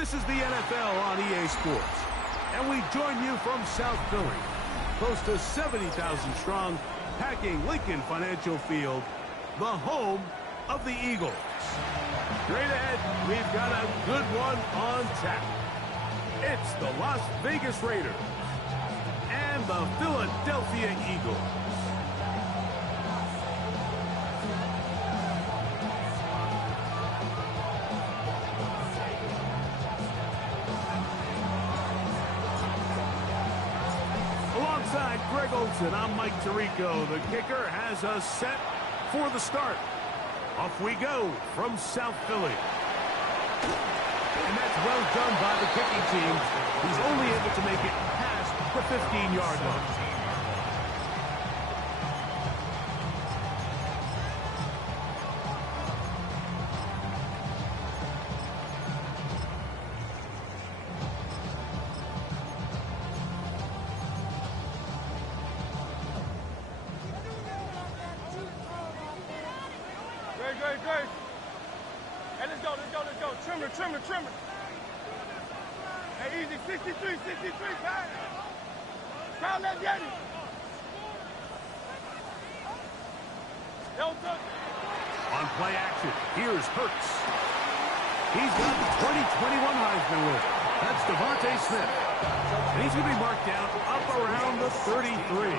This is the NFL on EA Sports, and we join you from South Philly, close to 70,000 strong, packing Lincoln Financial Field, the home of the Eagles. Straight ahead, we've got a good one on tap. It's the Las Vegas Raiders and the Philadelphia Eagles. Alongside Greg Olsen, I'm Mike Tirico. The kicker has us set for the start. Off we go from South Philly. And that's well done by the kicking team. He's only able to make it past the 15-yard line. Great. Hey, let's go. Trimmer. Hey, easy, 63, pass. Crowd, let's get it. On play action, here's Hurts. He's got the 2021 Heisman winner. That's Devontae Smith. And he's going to be marked down up around the 33.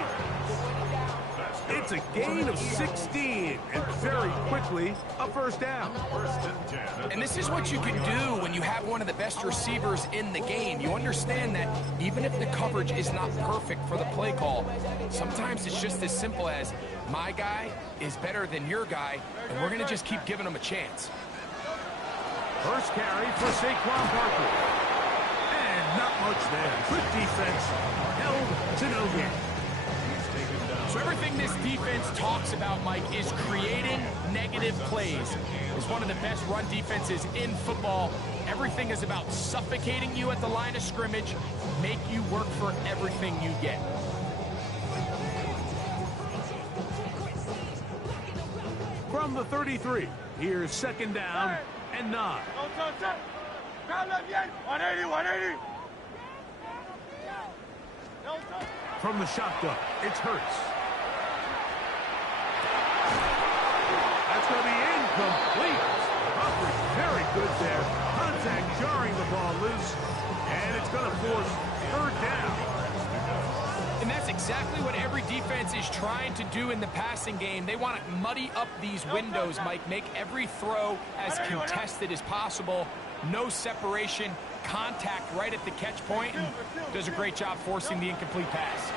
It's a gain of 16, and very quickly, a first down. And this is what you can do when you have one of the best receivers in the game. You understand that even if the coverage is not perfect for the play call, sometimes it's just as simple as, my guy is better than your guy, and we're going to just keep giving him a chance. First carry for Saquon Barkley. And not much there. Good defense. Held to no gain. So everything this defense talks about, Mike, is creating negative plays. It's one of the best run defenses in football. Everything is about suffocating you at the line of scrimmage, make you work for everything you get. From the 33, here's second down and 9. 180. From the shotgun, it's Hurts. That's going to be incomplete. Coverage very good there. Contact jarring the ball loose. And it's going to force third down. And that's exactly what every defense is trying to do in the passing game. They want to muddy up these windows, Mike. Make every throw as contested as possible. No separation. Contact right at the catch point, and does a great job forcing the incomplete pass.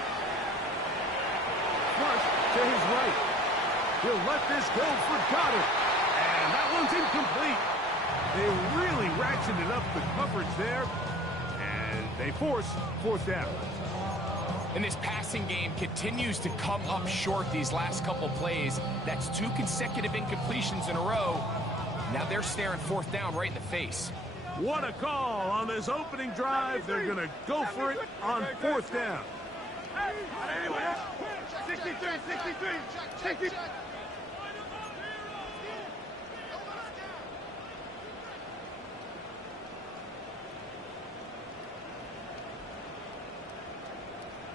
Flush to his right. He'll let this go for Goddard. And that one's incomplete. They really ratcheted up the coverage there. And they force fourth down. And this passing game continues to come up short these last couple plays. That's 2 consecutive incompletions in a row. Now they're staring fourth down right in the face. What a call on this opening drive. They're going to go for it on fourth down. 63.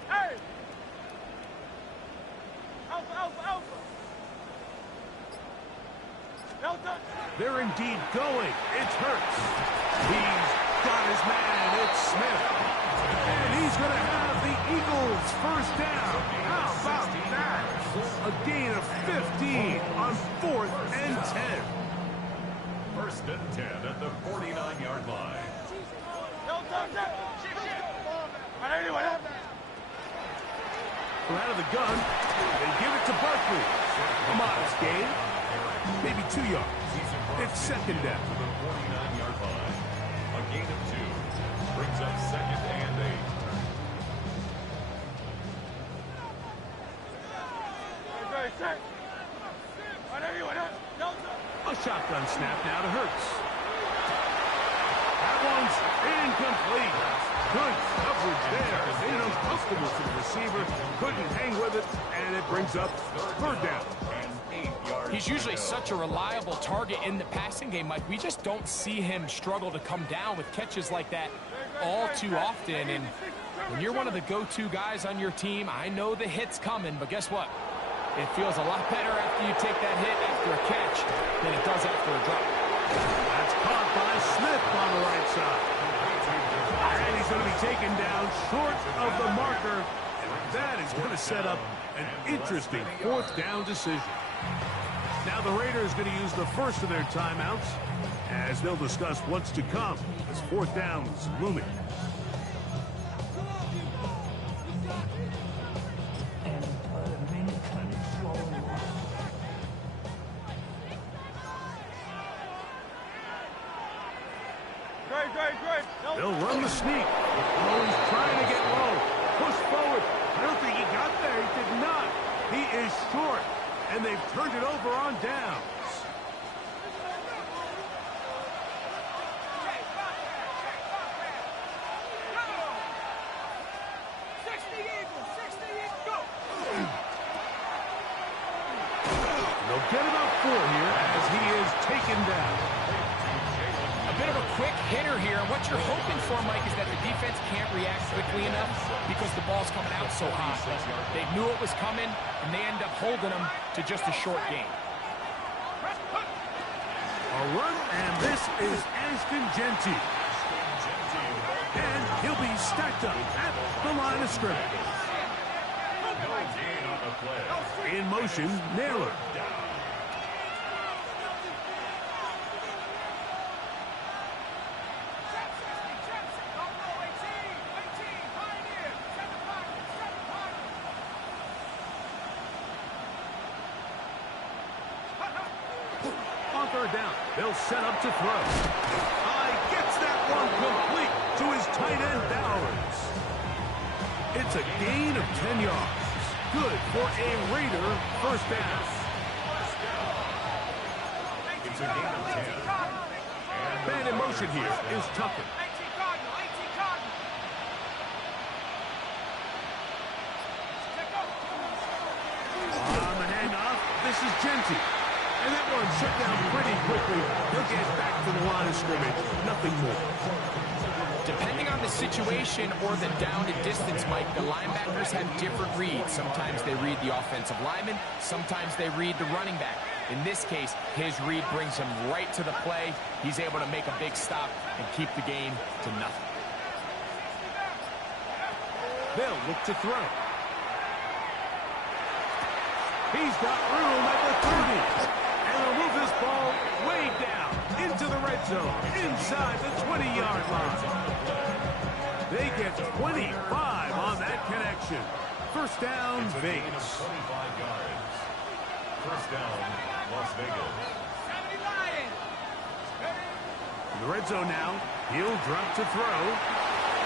Hey! Alpha. They're indeed going. It's Hurts. He's got his man. It's Smith. And he's going to have the Eagles first down. How about that? A gain of 15 on 4th and 10. First and 10 at the 49-yard line. From out of the gun, they give it to Barkley. A modest gain. Maybe 2 yards. It's second down. To the 49-yard line. A gain of 2. Brings up second and 8. A shotgun snap now to Hurts. That one's incomplete. Good coverage there. Made it uncomfortable for the receiver. Couldn't hang with it, and it brings up third down. And 8 yards. He's usually such a reliable target in the passing game, Mike. We just don't see him struggle to come down with catches like that all too often. And when you're one of the go-to guys on your team, I know the hit's coming, but guess what? It feels a lot better after you take that hit after a catch than it does after a drop. That's caught by Smith on the right side. And he's going to be taken down short of the marker. And that is going to set up an interesting fourth down decision. Now the Raiders going to use the first of their timeouts as they'll discuss what's to come as fourth down is looming. They'll run the sneak. Oh, he's trying to get low. Push forward. I don't think he got there. He did not. He is short. And they've turned it over on downs. They'll get about 4 here as he is taken down. A bit of a quick hitter here. What you're hoping for, Mike, is that the defense can't react quickly enough because the ball's coming out so hot. They knew it was coming, and they end up holding them to just a short gain. A run, and this is Ashton Jeanty. And he'll be stacked up at the line of scrimmage. In motion, Naylor. On third down, they'll set up to throw. Gets that one complete to his tight end, Bowers. It's a gain of 10 yards. Good for a Raider first down. It's a gain of 10. Man in motion here is Tucker. On the handoff, this is Jeanty. And that one shut down pretty quickly. He'll get back to the line of scrimmage. Nothing more. Depending on the situation or the down and distance, Mike, the linebackers have different reads. Sometimes they read the offensive lineman. Sometimes they read the running back. In this case, his read brings him right to the play. He's able to make a big stop and keep the game to nothing. They'll look to throw. He's got room at the 30. And they'll move this ball way down into the red zone, inside the 20-yard line. They get 25 on that connection. First down, Vegas. 25 yards. First down, Las Vegas. In the red zone now, he'll drop to throw.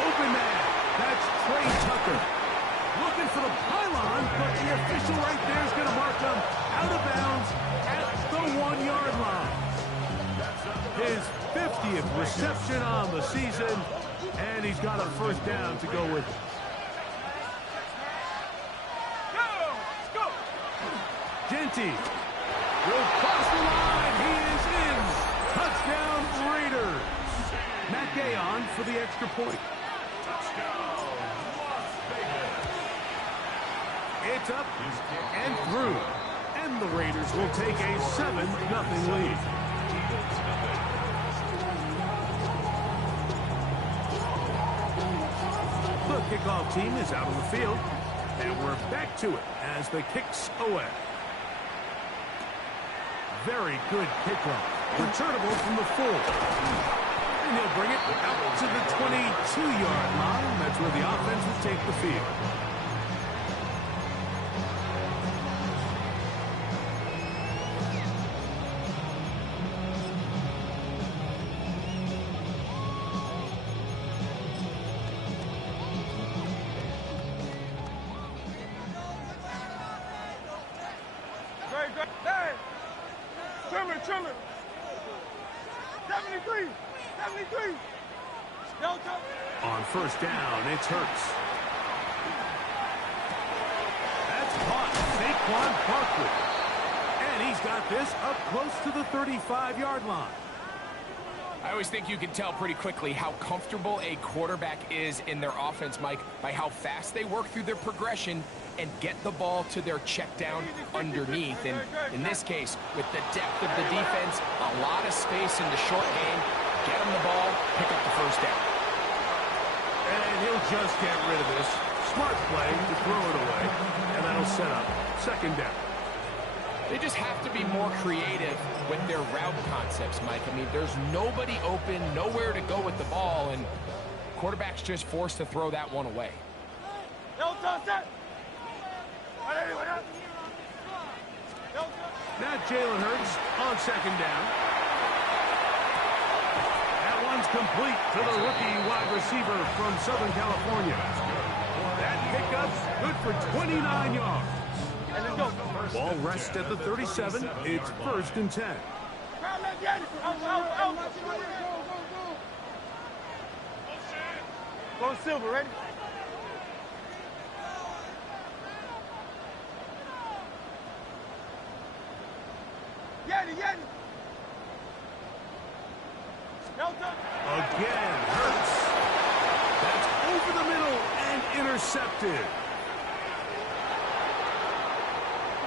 Open man, that's Trey Tucker. Looking for the pylon, but the official right there is going to mark him out of bounds at the 1-yard line. His 50th reception on the season, and he's got a first down to go with it. Jeanty will cross the line. He is in. Touchdown, Raiders. Matt Gay on for the extra point. It's up and through. And the Raiders will take a 7-0 lead. The kickoff team is out on the field. And we're back to it as the kicks away. Very good kickoff. Returnable from the 4. And he'll bring it out to the 22-yard line. That's where the offense will take the field. Trimmer. 73. Delta. On first down, it's Hurts. That's caught. Saquon Barkley. And he's got this up close to the 35-yard line. I always think you can tell pretty quickly how comfortable a quarterback is in their offense, Mike, by how fast they work through their progression and get the ball to their check down underneath. And in this case, with the depth of the defense, a lot of space in the short game, get them the ball, pick up the first down. And he'll just get rid of this. Smart play to throw it away, and that'll set up second down. They just have to be more creative with their route concepts, Mike. I mean, there's nobody open, nowhere to go with the ball, and quarterback's just forced to throw that one away. Now Jalen Hurts on second down. That one's complete to the rookie wide receiver from Southern California. That pickup's good for 29 yards. Ball rests at the 37. It's 1st and 10. Go Silver, ready? Yeti. Again, Hurts. That's over the middle and intercepted.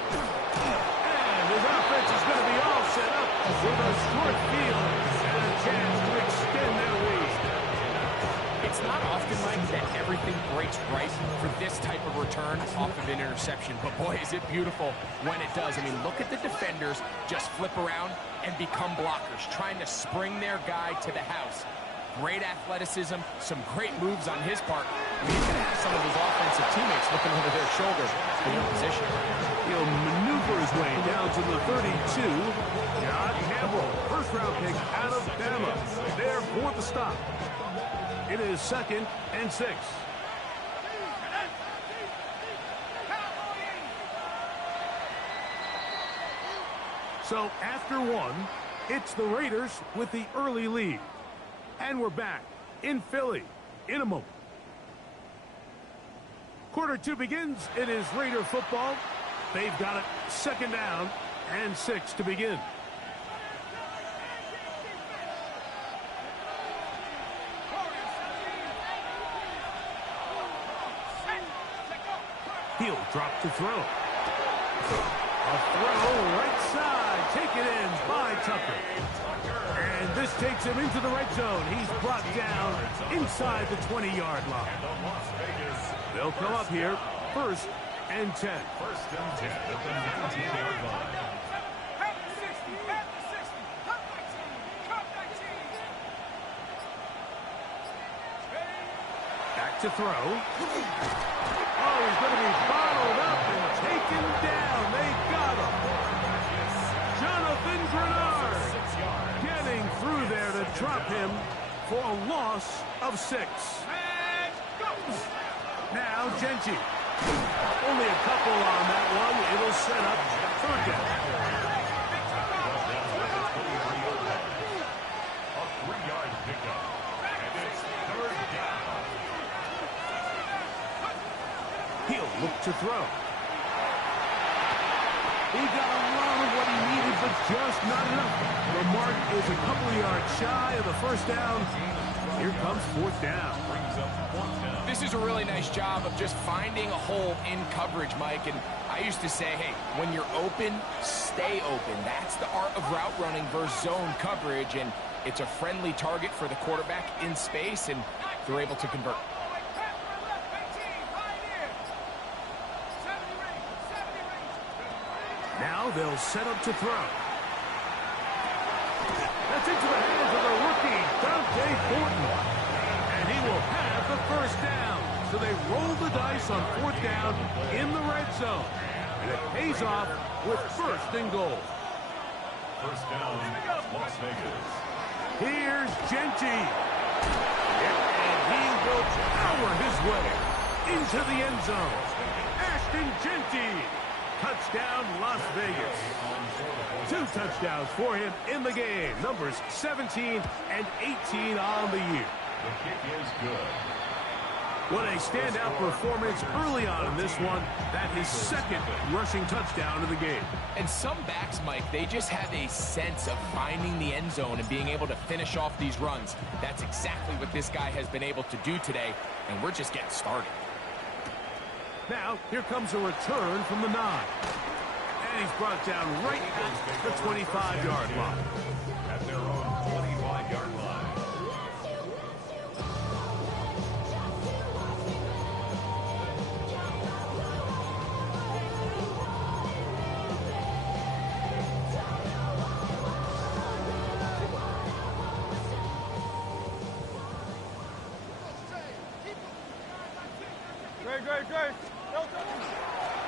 And his offense is going to be all set up with a short field and a chance to extend their lead. It's not often, Mike, that everything breaks right for this type of return off of an interception. But, boy, is it beautiful when it does. I mean, look at the defenders just flip around and become blockers, trying to spring their guy to the house. Great athleticism, some great moves on his part. I mean, he's going to have some of his offensive teammates looking over their shoulder for their position. He'll maneuver his way down to the 32. John Campbell, first-round pick out of Bama, there for the stop. It is 2nd and 6. So after one, it's the Raiders with the early lead. And we're back in Philly in a moment. Quarter 2 begins. It is Raider football. They've got it 2nd down and 6 to begin. He'll drop to throw. A throw right side, taken in by Tucker. And this takes him into the red zone. He's brought down inside the 20-yard line. They'll come up here, 1st and 10. 1st and 10 at the 19-yard line. Back to throw. Oh, he's going to be bottled up and taken down. They got him. Jonathan Grenard getting through there to drop him for a loss of 6. Now Genty. Only a couple on that one. It'll set up 3rd down. A 3-yard pickup. And it's 3rd down. He'll look to throw. He got a lot of what he needed, but just not enough. The mark is a couple of yards shy of the 1st down. Here comes 4th down. This is a really nice job of just finding a hole in coverage, Mike. And I used to say, hey, when you're open, stay open. That's the art of route running versus zone coverage. And it's a friendly target for the quarterback in space, and they're able to convert. Now they'll set up to throw. That's into the hands of the rookie, Dante Thornton. And he will have the 1st down. So they roll the dice on 4th down in the red zone. And it pays off with 1st and goal. 1st down, Las Vegas. Here's Genty. And he will power his way into the end zone. Ashton Genty. Touchdown, Las Vegas. 2 touchdowns for him in the game. Numbers 17 and 18 on the year. The kick is good. What a standout performance early on in this one. That his second rushing touchdown of the game. And some backs, Mike, they just have a sense of finding the end zone and being able to finish off these runs. That's exactly what this guy has been able to do today, and we're just getting started. Now, here comes a return from the 9. And he's brought down right at the 25-yard line. At their own 25-yard line.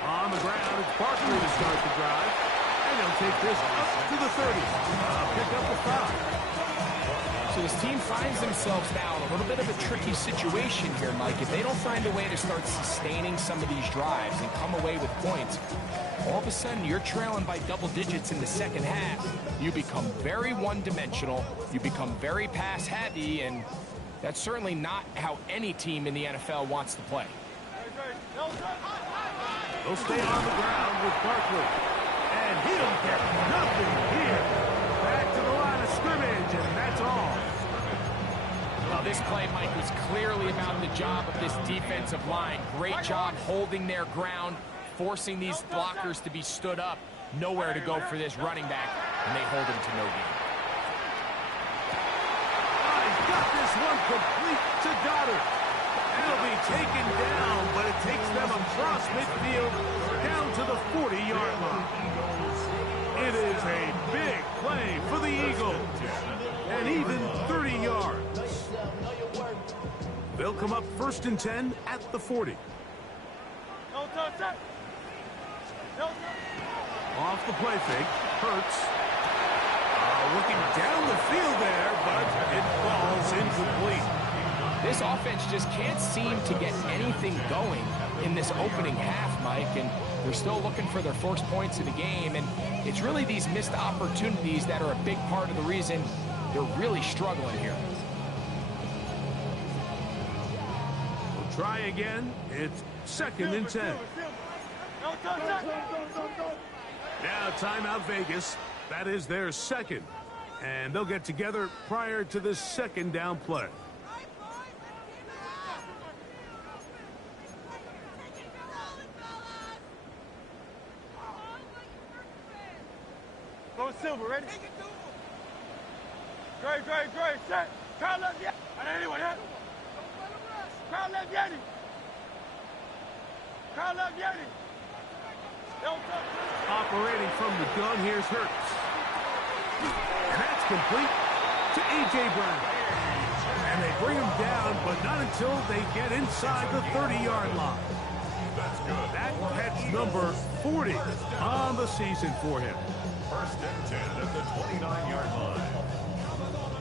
On the ground, it's Barkley to start the drive. And they'll take this up to the 30. Pick up the 5. So this team finds themselves now in a little bit of a tricky situation here, Mike. If they don't find a way to start sustaining some of these drives and come away with points, all of a sudden you're trailing by double digits in the second half. You become very one-dimensional. You become very pass-heavy, and that's certainly not how any team in the NFL wants to play. They'll stay on the ground with Barkley. And he'll get nothing here. Back to the line of scrimmage, and that's all. Well, this play, Mike, was clearly about the job of this defensive line. Great job holding their ground, forcing these blockers to be stood up. Nowhere to go for this running back, and they hold him to no gain. He's got this one complete to Goddard. It'll be taken down, but it takes them across midfield down to the 40-yard line. It is a big play for the Eagles. And even 30 yards. They'll come up 1st and 10 at the 40. Off the play fake. Hurts. Looking down the field there, but it falls incomplete. This offense just can't seem to get anything going in this opening half, Mike, and they're still looking for their first points of the game, and it's really these missed opportunities that are a big part of the reason they're really struggling here. We'll try again. It's 2nd and 10. Now timeout Vegas. That is their second, and they'll get together prior to this second down play. Go Silver, ready? Great, set. Crowd left Yeti. Anyone hit? Crowd left Yeti. Crowd left Yeti. Operating from the gun, here's Hurts. And that's complete to A.J. Brown. And they bring him down, but not until they get inside the 30-yard line. That's good. That's number 40 on the season for him. 1st and 10 at the 29-yard line.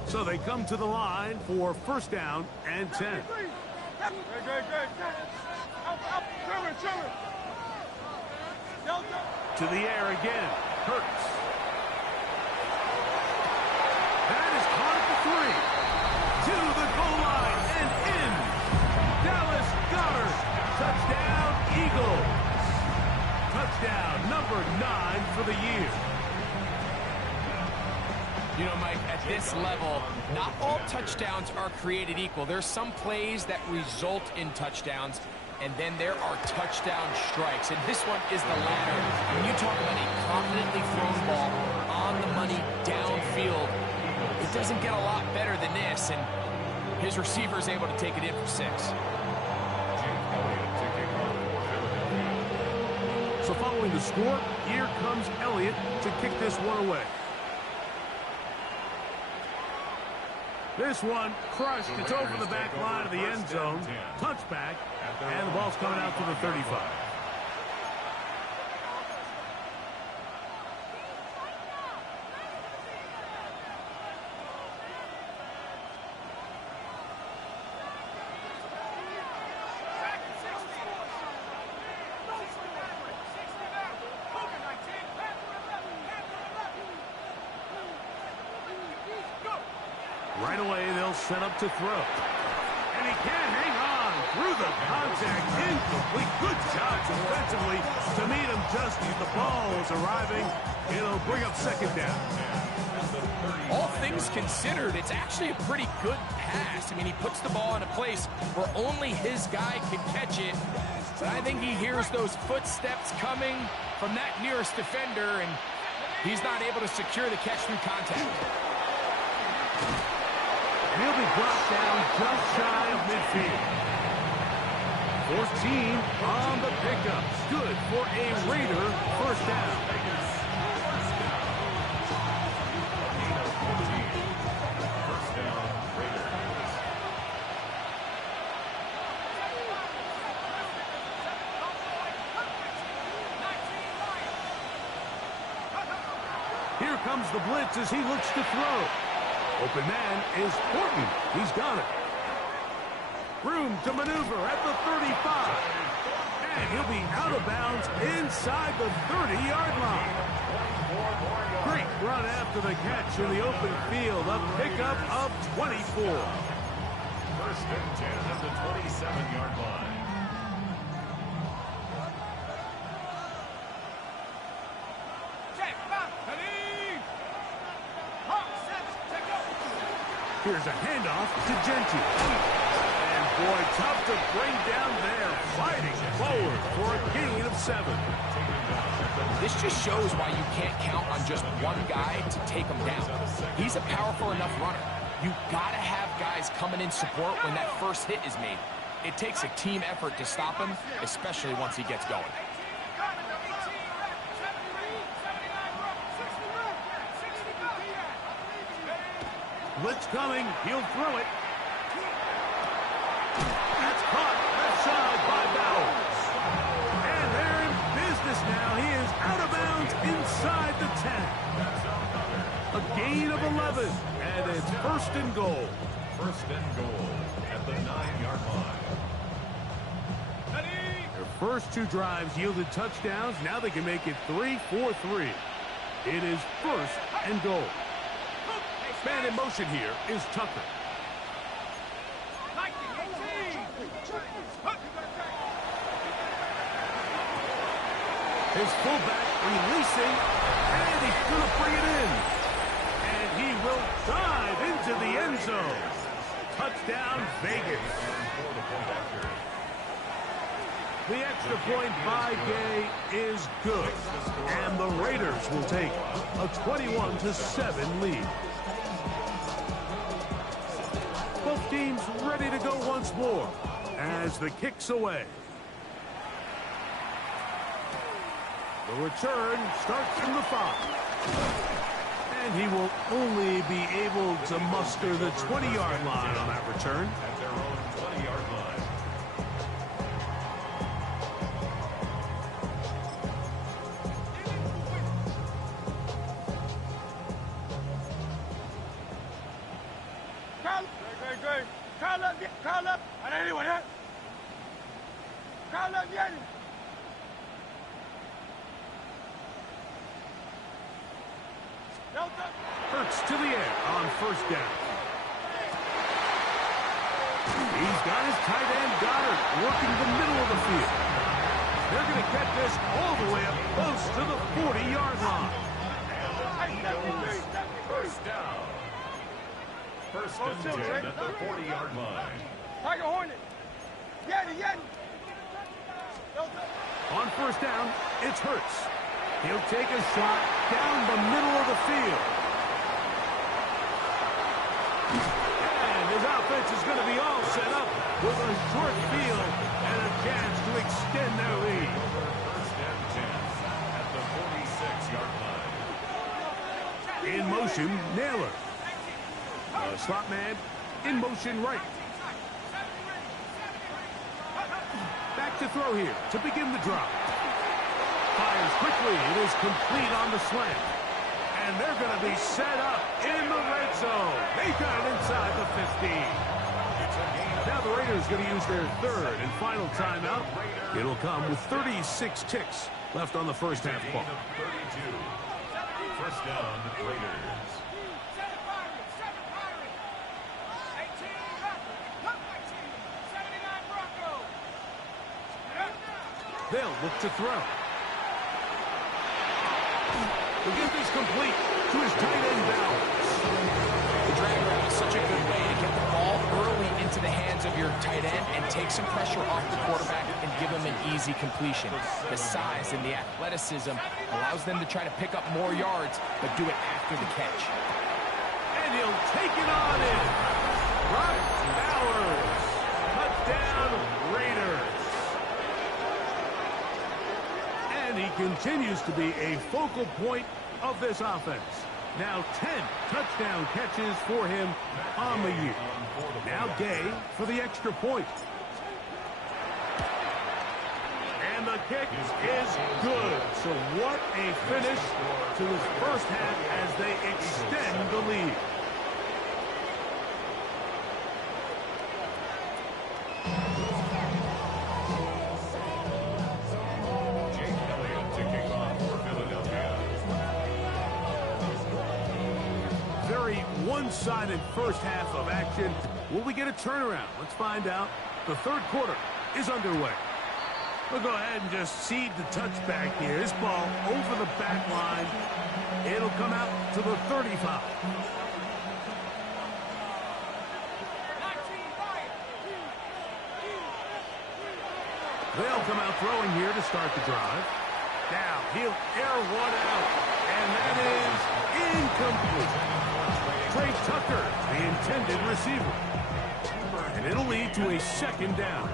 So they come to the line for 1st down and 10. Great. To the air again. Hurts. That is caught at the 3. To the goal line and in. Dallas Goedert. Touchdown, Eagles. Touchdown number 9 for the year. You know, Mike, at this level, not all touchdowns are created equal. There's some plays that result in touchdowns, and then there are touchdown strikes. And this one is the latter. When you talk about a confidently thrown ball on the money downfield, it doesn't get a lot better than this, and his receiver is able to take it in for 6. So following the score, here comes Elliott to kick this one away. This one crushed. It's over the back line of the end zone. Touchback, and the ball's coming out to the 35. Right away, they'll set up to throw. And he can't hang on. through the contact, incomplete. Good job defensively to meet him just as the ball was arriving. It'll bring up second down. All things considered, it's actually a pretty good pass. I mean, he puts the ball in a place where only his guy can catch it. But I think he hears those footsteps coming from that nearest defender, and he's not able to secure the catch through contact. And he'll be brought down just shy of midfield. 14 on the pickups. Good for a Raider first down. Here comes the blitz as he looks to throw. Open man is Horton. He's got it. Room to maneuver at the 35. And he'll be out of bounds inside the 30-yard line. Great run after the catch in the open field. A pickup of 24. First and 10 at the 27-yard line. Here's a handoff to Genty. And boy, tough to bring down there. Fighting forward for a gain of 7. This just shows why you can't count on just one guy to take him down. He's a powerful enough runner. You gotta have guys coming in support when that first hit is made. It takes a team effort to stop him, especially once he gets going. Blitz coming. He'll throw it. That's caught left side by Bowers. And they're in business now. He is out of bounds inside the 10. A gain of 11. And it's first and goal. First and goal at the 9-yard line. Their first two drives yielded touchdowns. Now they can make it 3-4-3. It is first and goal. Man in motion here is Tucker. His fullback releasing, and he's going to bring it in. And he will dive into the end zone. Touchdown, Vegas. The extra point by Gay is good. And the Raiders will take a 21-7 lead. Both teams ready to go once more as the kick's away. The return starts from the 5. And he will only be able to muster the 20-yard line on that return. At their own 20-yard line. Carla, ¿a anyone here? Carla, viene. Hurts to the air on first down. He's got his tight end Goddard working the middle of the field. They're going to get this all the way up close to the 40-yard line. First down. First and 10 at the 40-yard line. Tiger Hornet. Yeti. On first down, it's Hurts. He'll take a shot down the middle of the field. And his offense is going to be all set up with a short field and a chance to extend their lead. First and 10 at the 46-yard line. In motion, Naylor. Slot man in motion right. Back to throw here to begin the drop. Fires quickly. It is complete on the slant. And they're going to be set up in the red zone. They got it inside the 15. Now the Raiders going to use their third and final timeout. It'll come with 36 ticks left on the first half clock. 32. First down, Raiders. They'll look to throw. The gift is complete to his tight end Bowers. The drag route is such a good way to get the ball early into the hands of your tight end and take some pressure off the quarterback and give him an easy completion. The size and the athleticism allows them to try to pick up more yards, but do it after the catch. And he'll take it on in. Brock Bowers. Touchdown, Raiders. And he continues to be a focal point of this offense. Now 10 touchdown catches for him on the year. Now Gay for the extra point. And the kick is good. So what a finish to this first half as they extend the lead. One-sided first half of action. Will we get a turnaround? Let's find out. The third quarter is underway. We'll go ahead and just cede the touchback here. This ball over the back line. It'll come out to the 35. They'll come out throwing here to start the drive. Now he'll air one out, and that is incomplete. Trey Tucker, the intended receiver. And it'll lead to a second down.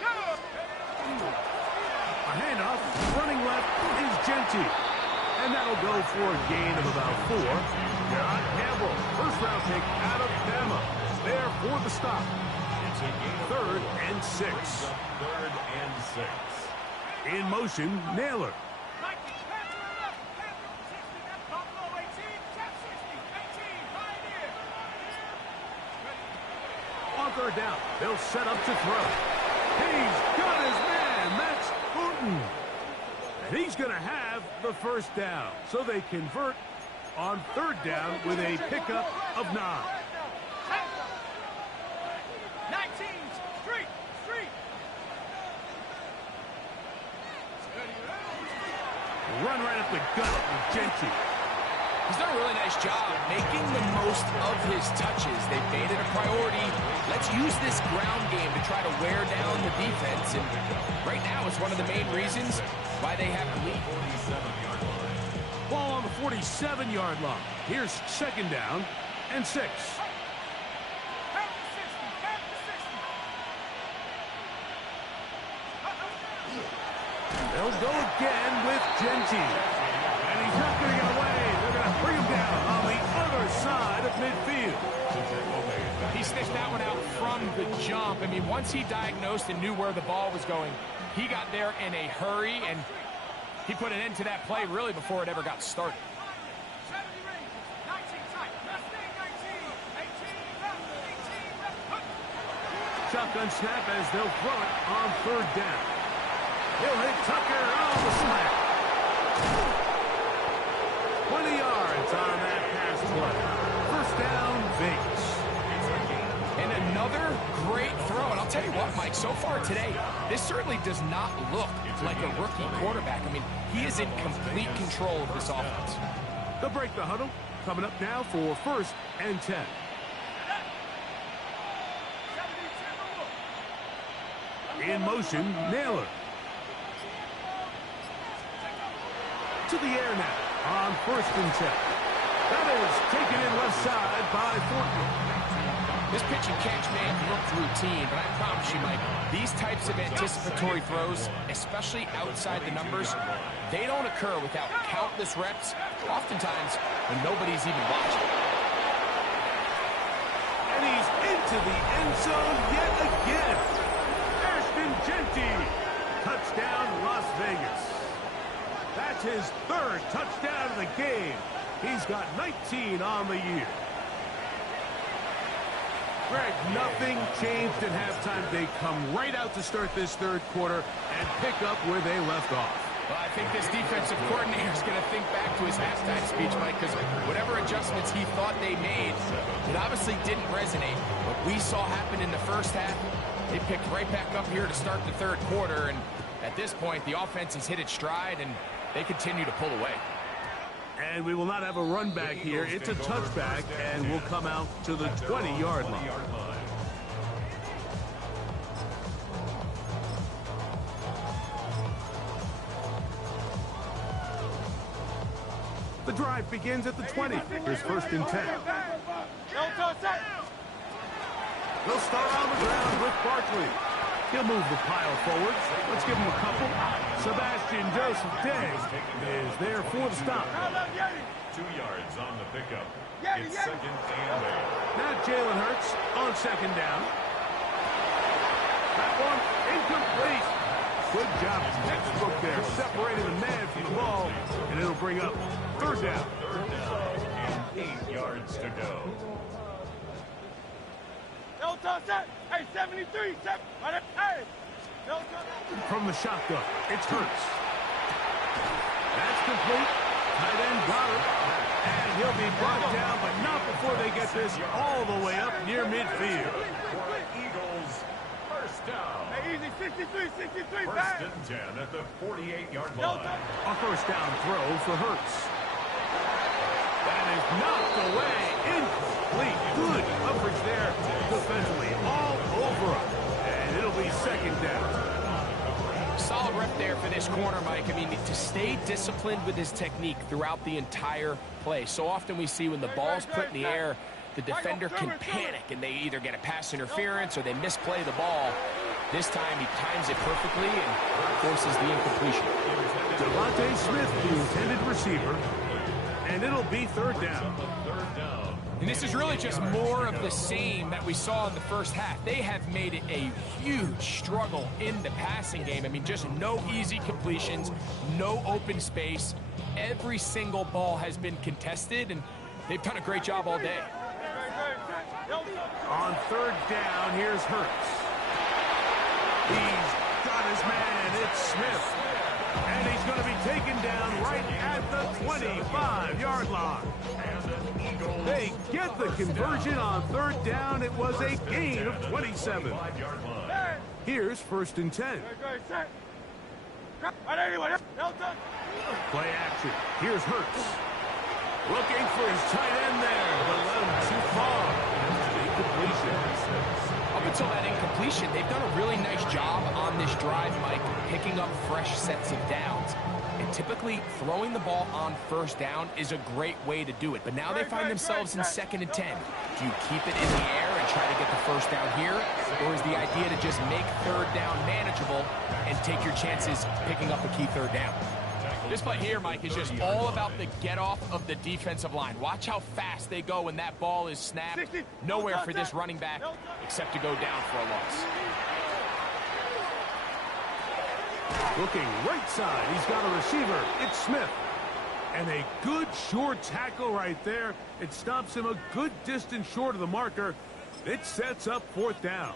A handoff, running left is Genty. And that'll go for a gain of about 4. John Campbell, first-round pick out of Bama. There for the stop. It's a gain of 3rd and 6. 3rd and 6. In motion, Naylor. Third down. They'll set up to throw. He's got his man, Max Hooten. And he's going to have the first down. So they convert on 3rd down with a pickup of 9. 19, street. Run right up the gut with Genty. He's done a really nice job making the most of his touches. They've made it a priority. Let's use this ground game to try to wear down the defense. And right now it's one of the main reasons why they have the lead. Ball on the 47-yard line. Here's 2nd down and 6. They'll go again with Genty. And he's not going to get away. They're going to bring him down on the other side of midfield. He sniffed that one out from the jump. I mean, once he diagnosed and knew where the ball was going, he got there in a hurry, and he put an end to that play really before it ever got started. Shotgun snap as they'll throw it on 3rd down. He'll hit Tucker on the snap. 20 yards on that pass play. First down, Vegas. And another great throw. And I'll tell you what, Mike, so far today, this certainly does not look like a rookie quarterback. I mean, he is in complete control of this offense. They'll break the huddle. Coming up now for 1st and 10. In motion, Naylor. To the air now on 1st and 10. That is taken in left side by Fortner. This pitch and catch may have looked routine, but I promise you, Mike, these types of anticipatory throws, especially outside the numbers, they don't occur without countless reps, oftentimes when nobody's even watching. And he's into the end zone yet again. Ashton Genty. Touchdown, Las Vegas. That's his 3rd touchdown of the game. He's got 19 on the year. Greg, nothing changed at halftime. They come right out to start this 3rd quarter and pick up where they left off. Well, I think this defensive coordinator is going to think back to his halftime speech, Mike, because whatever adjustments he thought they made, it obviously didn't resonate. What we saw happen in the first half, They picked right back up here to start the third quarter, and at this point, the offense has hit its stride, and they continue to pull away. And we will not have a run back here. It's a touchback, and we'll come out to the 20-yard line. The drive begins at the 20. Here's 1st and 10. They'll start on the ground with Barkley. He'll move the pile forwards. Let's give him a couple. Sebastian Joseph Day is there for the stop. 2 yards on the pickup. It's 2nd and 8. Now Jalen Hurts on 2nd down. That one incomplete. Good job, textbook there, separating the man from the ball, and it'll bring up 3rd down. 3rd down and 8 yards to go. Hey, 73, From the shotgun, it's Hurts. That's complete. Tight end got it. And he'll be brought down, but not before they get this all the way up near midfield. Eagles, 1st down. Hey, easy, 63, 63, 1st and 10 at the 48-yard line. A 1st down throw for Hurts. That is knocked away. Incomplete. Good coverage there defensively. All over him. And it'll be 2nd down. Solid rep there for this corner, Mike. I mean, to stay disciplined with his technique throughout the entire play. So often we see when the ball's put in the air, the defender can panic, and they either get a pass interference or they misplay the ball. This time he times it perfectly and forces the incompletion. Devontae Smith, the intended receiver, and it'll be 3rd down. And this is really just more of the same that we saw in the first half. They have made it a huge struggle in the passing game. I mean, just no easy completions, no open space. Every single ball has been contested, and they've done a great job all day. On 3rd down, here's Hurts. He's got his man. It's Smith. And he's going to be taken down right at the 25-yard line. They get the conversion on 3rd down. It was a gain of 27. Here's 1st and 10. Play action. Here's Hurts. Looking for his tight end there, but let him too far. Incompletion. Up until that incompletion, they've done a really nice job on this drive, Mike, picking up fresh sets of downs. And typically, throwing the ball on 1st down is a great way to do it. But now they find themselves in 2nd and 10. Do you keep it in the air and try to get the 1st down here? Or is the idea to just make 3rd down manageable and take your chances picking up a key 3rd down? This play here, Mike, is just all about the get-off of the defensive line. Watch how fast they go when that ball is snapped. Nowhere for this running back except to go down for a loss. Looking right side, he's got a receiver. It's Smith. And a good short tackle right there. It stops him a good distance short of the marker. It sets up 4th down.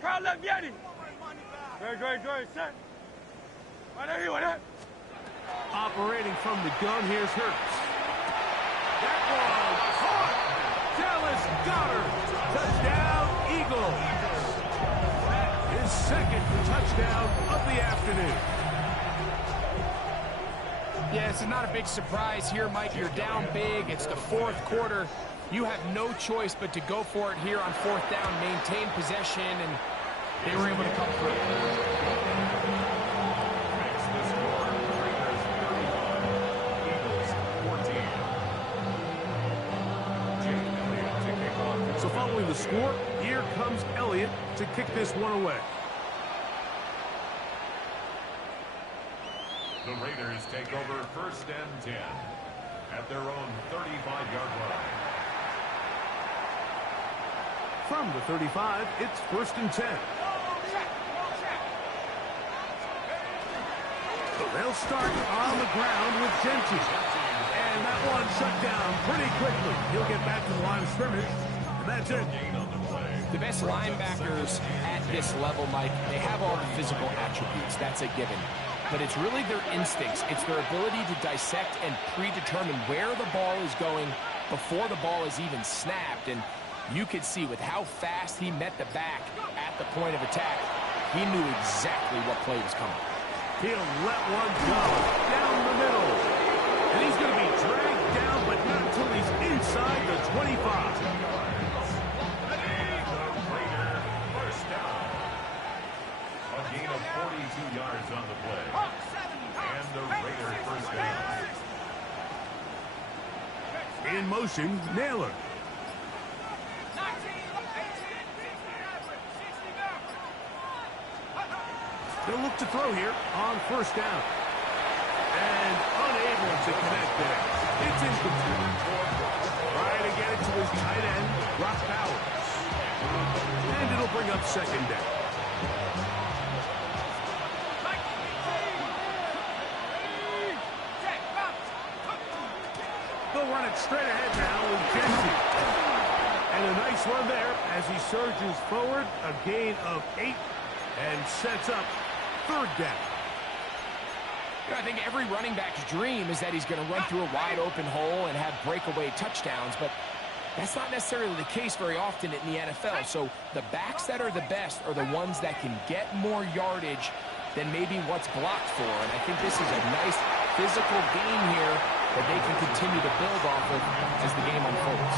Crowd left Yeti. Great, set. Operating from the gun, here's Hurts. That one caught. Dallas Goedert. Touchdown, Eagles. His 2nd touchdown of the afternoon. Yeah, this is not a big surprise here, Mike. You're down big. It's the 4th quarter. You have no choice but to go for it here on 4th down, maintain possession, and they were able to come through. So following the score, here comes Elliott to kick this one away. The Raiders take over 1st and 10 at their own 35-yard line. From the 35, it's 1st and 10. So they'll start on the ground with Genty. And that one shut down pretty quickly. He'll get back to the line of scrimmage, and that's it. The best linebackers at this level, Mike, they have all the physical attributes. That's a given. but it's really their instincts. It's their ability to dissect and predetermine where the ball is going before the ball is even snapped. And you could see with how fast he met the back at the point of attack, he knew exactly what play was coming. He'll let one go down the middle. And he's going to be dragged down, but not until he's inside the 25. First down. A gain of 42 yards on the play. And the Raiders first down. In motion, Naylor. They'll look to throw here on first down. And unable to connect there. It's incomplete. Trying to get it to his tight end, Brock Bowers. And it'll bring up second down. They'll run it straight ahead now with Jensen. And a nice run there as he surges forward. A gain of 8 and sets up third down. I think every running back's dream is that he's going to run through a wide open hole and have breakaway touchdowns, but that's not necessarily the case very often in the NFL. So the backs that are the best are the ones that can get more yardage than maybe what's blocked for. And I think this is a nice physical game here that they can continue to build off of as the game unfolds.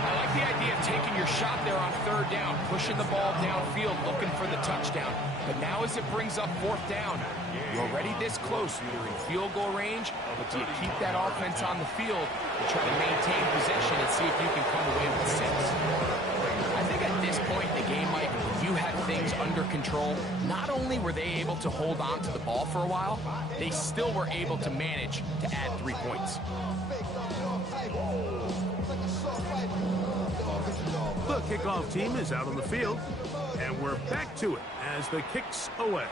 I like the idea of taking your shot there on third down, pushing the ball downfield, looking for the touchdown. But now as it brings up fourth down, you're already this close. You're in field goal range, but do you keep that offense on the field to try to maintain possession and see if you can come away with 6? I think at this point in the game, Mike, you had things under control. Not only were they able to hold on to the ball for a while, they still were able to manage to add 3 points. The kickoff team is out on the field, and we're back to it as the kick's away.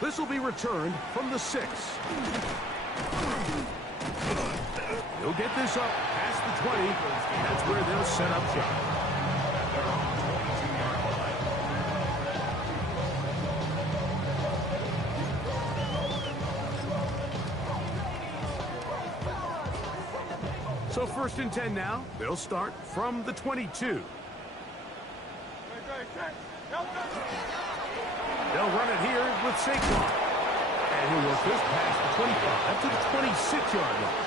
This will be returned from the 6. He'll get this up past the 20, and that's where they'll set up shop. So first and 10 now. They'll start from the 22. They'll run it here with Saquon. And he'll work this past the 25 to the 26-yard line.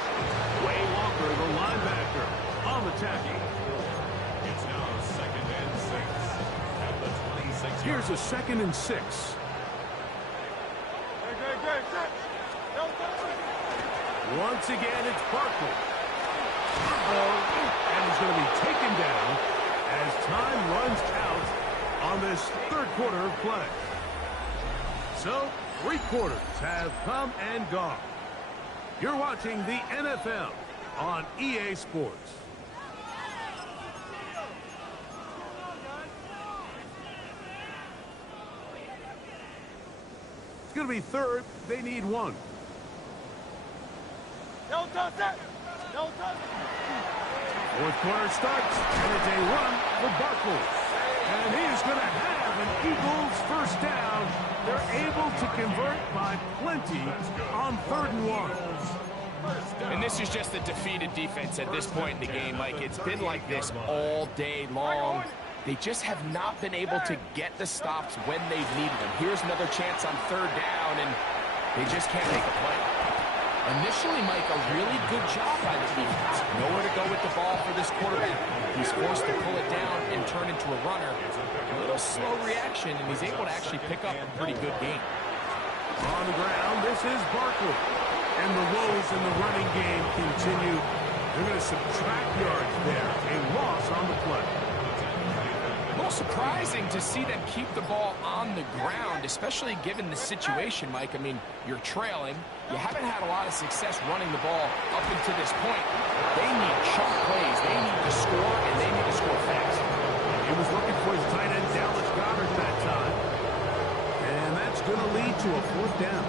Way Walker, the linebacker, on the tackle. It's now second and 6 at the 26. Here's a second and 6. Once again, it's Barkley. And he's going to be taken down as time runs out on this third quarter of play. So, 3 quarters have come and gone. You're watching the NFL on EA Sports. It's going to be third. They need 1. Don't touch it! Don't touch it! Fourth quarter starts, and it's a run for Barkley. And he's going to have an Eagles first down. They're able to convert by plenty on 3rd and 1. And this is just a defeated defense at this point in the game. Like, it's been like this all day long. They just have not been able to get the stops when they've needed them. Here's another chance on 3rd down, and they just can't make a play. Initially, Mike, a really good job by the defense. Nowhere to go with the ball for this quarterback. He's forced to pull it down and turn into a runner. A little slow reaction, and he's able to actually pick up a pretty good game. On the ground, this is Barkley. And the woes in the running game continue. They're going to subtract yards there. A loss on the play. A little surprising to see them keep the ball on the ground, especially given the situation, Mike. I mean, you're trailing. You haven't had a lot of success running the ball up until this point. They need chunk plays. They need to score, and they need to score fast. He was looking for his tight end, Dallas Goedert, that time. And that's going to lead to a 4th down.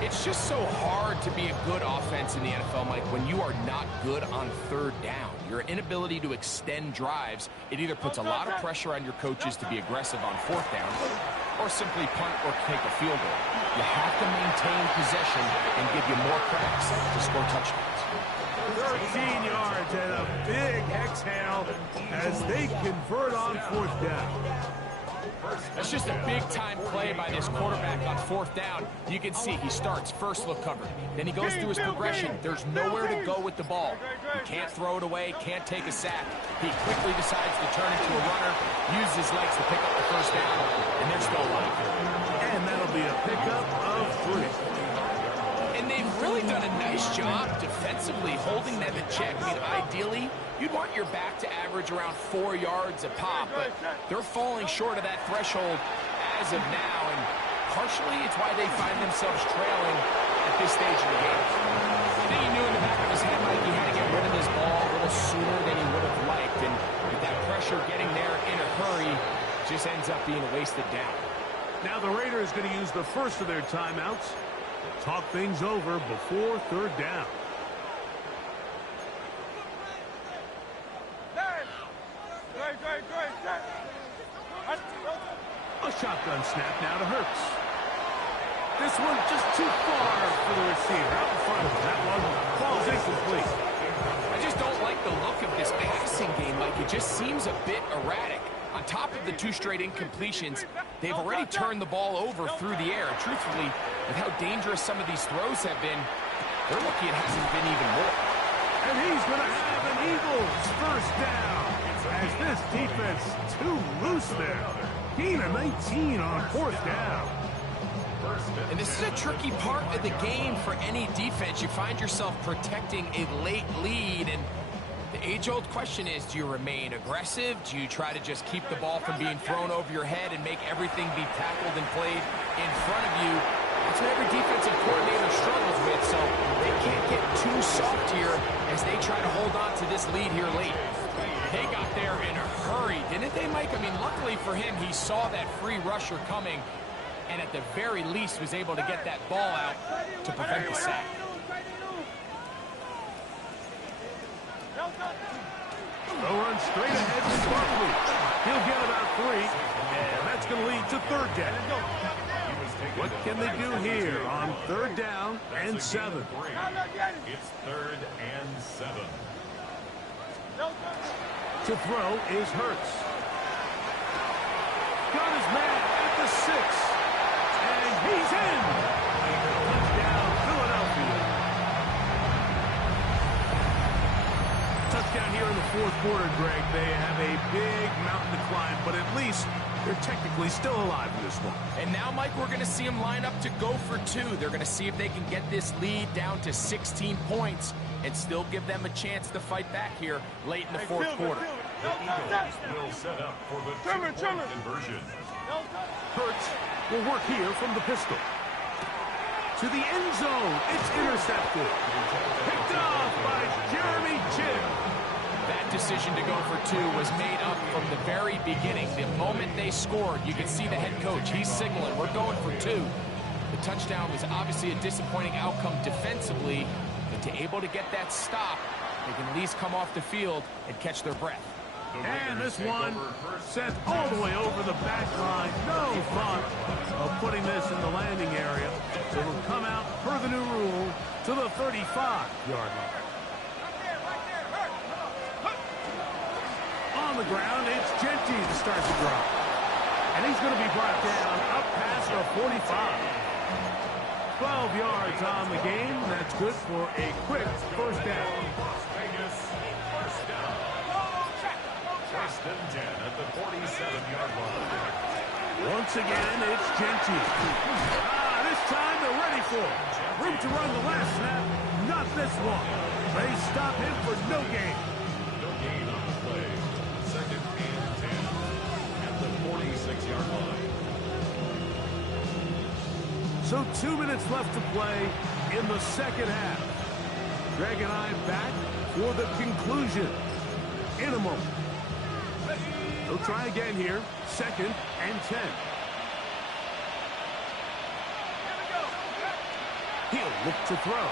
It's just so hard to be a good offense in the NFL, Mike, when you are not good on 3rd down. Your inability to extend drives, it either puts a lot of pressure on your coaches to be aggressive on 4th down, or simply punt or take a field goal. You have to maintain possession and give you more cracks to score touchdowns. 13 yards and a big exhale as they convert on 4th down. That's just a big-time play by this quarterback on 4th down. You can see he starts first look covered. Then he goes through his progression. There's nowhere to go with the ball. He can't throw it away, can't take a sack. He quickly decides to turn into a runner, use his legs to pick up the 1st down, and they're still alive. And that'll be a pickup of 3. And they've really done a nice job defensively holding them in check. I mean, ideally, you'd want your back to average around 4 yards a pop, but they're falling short of that threshold as of now, and partially it's why they find themselves trailing at this stage of the game. I think he knew in the back of his head, Mike, he had to get rid of this ball a little sooner than he would have liked, and with that pressure getting there in a hurry, just ends up being a wasted down. Now the Raiders going to use the first of their timeouts to talk things over before 3rd down. A shotgun snap now to Hurts. This one just too far for the receiver. Out in front of him. That one falls incomplete. I just don't like the look of this passing game, Mike. It just seems a bit erratic. On top of the 2 straight incompletions, they've already turned the ball over through the air. And truthfully, with how dangerous some of these throws have been, they're lucky it hasn't been even more. And he's going to have an Eagles 1st down. As this defense too loose there. Gain of 19 on 4th down. And this is a tricky part of the game for any defense. You find yourself protecting a late lead, and the age-old question is, do you remain aggressive? Do you try to just keep the ball from being thrown over your head and make everything be tackled and played in front of you? That's what every defensive coordinator struggles with, so they can't get too soft here as they try to hold on to this lead here late. They got there in a hurry, didn't they, Mike? I mean, luckily for him, he saw that free rusher coming, and at the very least was able to get that ball out to prevent the sack. They'll run straight ahead with Barkley. He'll get about 3, and that's going to lead to 3rd down. What can they do here on 3rd down and 7? It's 3rd and 7. To throw is Hurts. Got his man at the 6. And he's in. Touchdown, Philadelphia. Touchdown here in the 4th quarter, Greg. They have a big mountain to climb, but at least they're technically still alive in this one. And now, Mike, we're going to see them line up to go for 2. They're going to see if they can get this lead down to 16 points and still give them a chance to fight back here late in the 4th quarter. The Eagles will set up for the 2-point conversion. Hurts will work here from the pistol. To the end zone. It's intercepted. Picked off by Jeremy Chinn. That decision to go for 2 was made up from the very beginning. The moment they scored, you could see the head coach. He's signaling, we're going for 2. The touchdown was obviously a disappointing outcome defensively, but to able to get that stop, they can at least come off the field and catch their breath. And this one sent all the way over the back line. No thought of putting this in the landing area. So it'll come out, per the new rule, to the 35-yard line. On the ground, it's Genty to start the drive. And he's going to be brought down up past the 45. 12 yards on the game. That's good for a quick 1st down. Vegas, 1st down. 1st and 10 at the 47-yard line. Once again, it's Genty. This time they're ready for it. Room to run the last snap. Not this one. They stop him for no gain. No gain on the play. 2nd and 10 at the 46-yard line. So 2 minutes left to play in the 2nd half. Greg and I back for the conclusion in a moment. They'll try again here. 2nd and 10. He'll look to throw.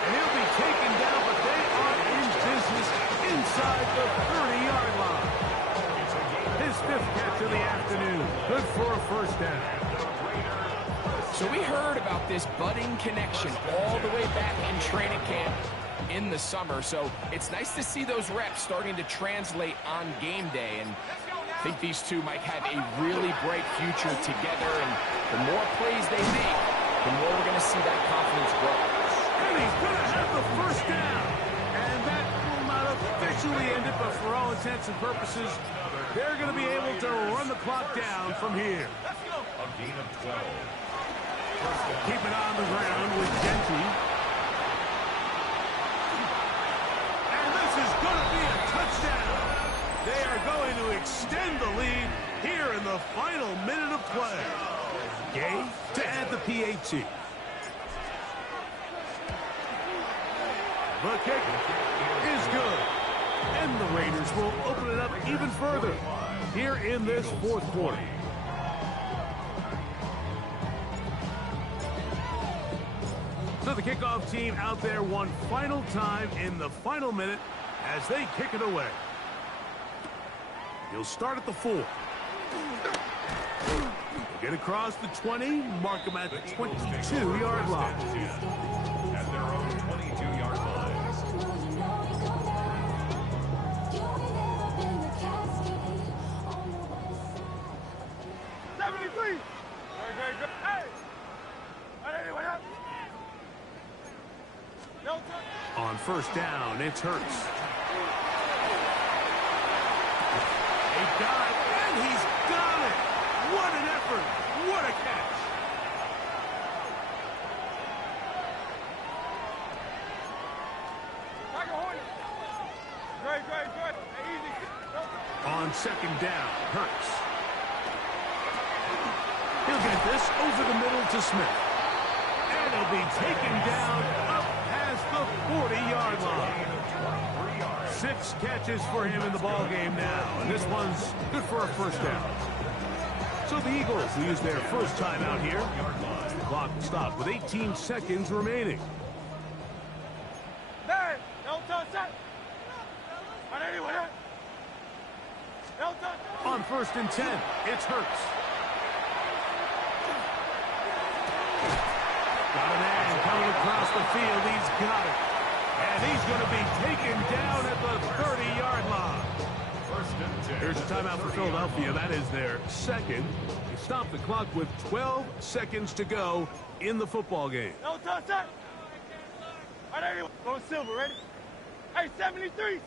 And he'll be taken down, but they are in business inside the 30-yard line. His fifth catch of the afternoon. Good for a first down. So we heard about this budding connection all the way back in training camp in the summer. So it's nice to see those reps starting to translate on game day. And I think these two might have a really bright future together. And the more plays they make, the more we're going to see that confidence grow. And he's going to have the first down. And that will not officially end it, but for all intents and purposes, they're going to be able to run the clock down from here. A gain of 12. Keep it on the ground with Genty. And this is going to be a touchdown. They are going to extend the lead here in the final minute of play. Gay to add the PAT. The kick is good. And the Raiders will open it up even further here in this fourth quarter. So the kickoff team out there one final time in the final minute as they kick it away. He'll start at the 4. Get across the 20, mark him at the 22-yard line. At their own 22-yard line. 73. Hey! What up? No touch. On first down, it's Hurts. He got it, and he's got it. What an effort. What a catch. Great. Hey, easy. On second down, Hurts. He'll get this over the middle to Smith. And he'll be taken down up past the 40-yard line. 6 catches for him in the ballgame now. And this one's good for a first down. So the Eagles will use their first time out here. The clock will stop with 18 seconds remaining. Hey, no touch. What up? No touch. On first and 10, it's Hurts. Got a man coming across the field. He's got it. And he's going to be taken down at the 30-yard line. First and 10. Here's a timeout for Philadelphia. That is their second. They stop the clock with 12 seconds to go in the football game. No touch. Go Silver, ready? Hey, 73.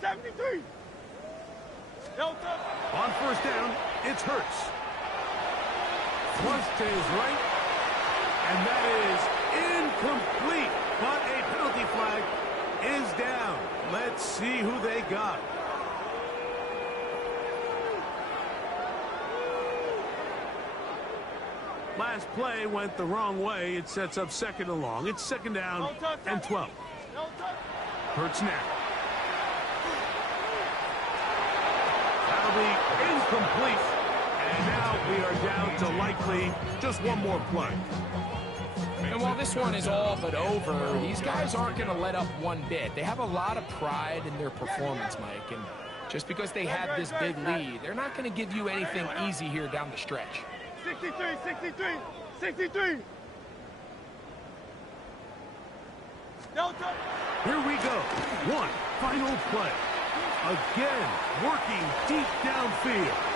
No touch. On first down, it's Hurts. Thrust to his right. And that is incomplete. But a penalty flag is down. Let's see who they got. Last play went the wrong way. It sets up second and long. It's second down and 12. No touch. Hurts now. That'll be incomplete. And now we are down to likely just one more play. And while this one is all but over, these guys aren't going to let up one bit. They have a lot of pride in their performance, Mike. And just because they have this big lead, they're not going to give you anything easy here down the stretch. 63. No touch. Here we go. One final play. Again, working deep downfield.